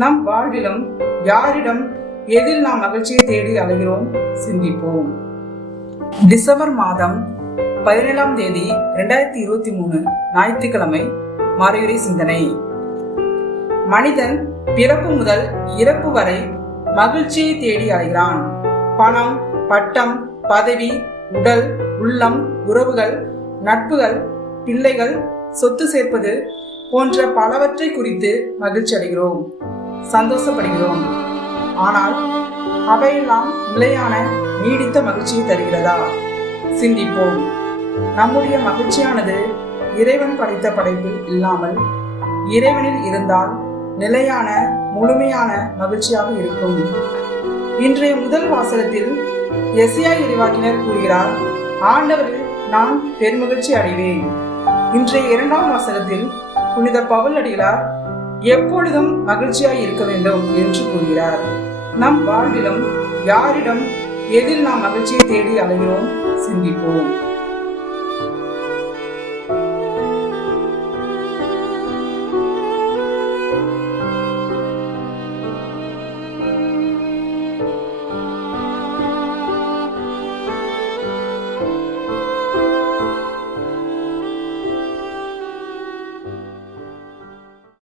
நம் வாழ்விலும் யாரிடம் எதில் நாம் மகிழ்ச்சியை தேடி அலைகிறோம் சிந்திப்போம். டிசம்பர் மாதம் பதினேழாம் தேதி இரண்டாயிரத்தி இருபத்தி மூணு ஞாயிற்றுக்கிழமை மறையுறை சிந்தனை. மனிதன் பிறப்பு முதல் இறப்பு வரை மகிழ்ச்சியை தேடி அலைகிறான். பணம் பட்டம் பதவி உடல் உள்ளம் உறவுகள் நட்புகள் பிள்ளைகள் சொத்து சேர்ப்பது போன்ற பலவற்றை குறித்து மகிழ்ச்சி அடைகிறோம். சந்தோஷப்படுகிறோம். ஆனால் அவையெல்லாம் நிலையான நீடித்த மகிழ்ச்சியை தருகிறதா? சிந்திப்போம். நம்முடைய மகிழ்ச்சியானது இறைவன் படைத்த படைப்பில் இல்லாமல் இறைவனில் இருந்தால் நிலையான முழுமையான மகிழ்ச்சியாக இருக்கும். இன்றைய முதல் வாசகத்தில் எஸ்யா இறைவாக்கினர் கூறுகிறார் ஆண்டவரில் நான் பெருமகிழ்ச்சி அடைவேன். இன்றைய இரண்டாம் வாசகத்தில் புனித பவுல் அடிகளார் எப்பொழுதும் மகிழ்ச்சியாய் இருக்க வேண்டும் என்று கூறுகிறார். நம் வாழ்விலும் யாரிடம் எதில் நாம் மகிழ்ச்சியை தேடி அலைகிறோம்? சிந்திப்போம்.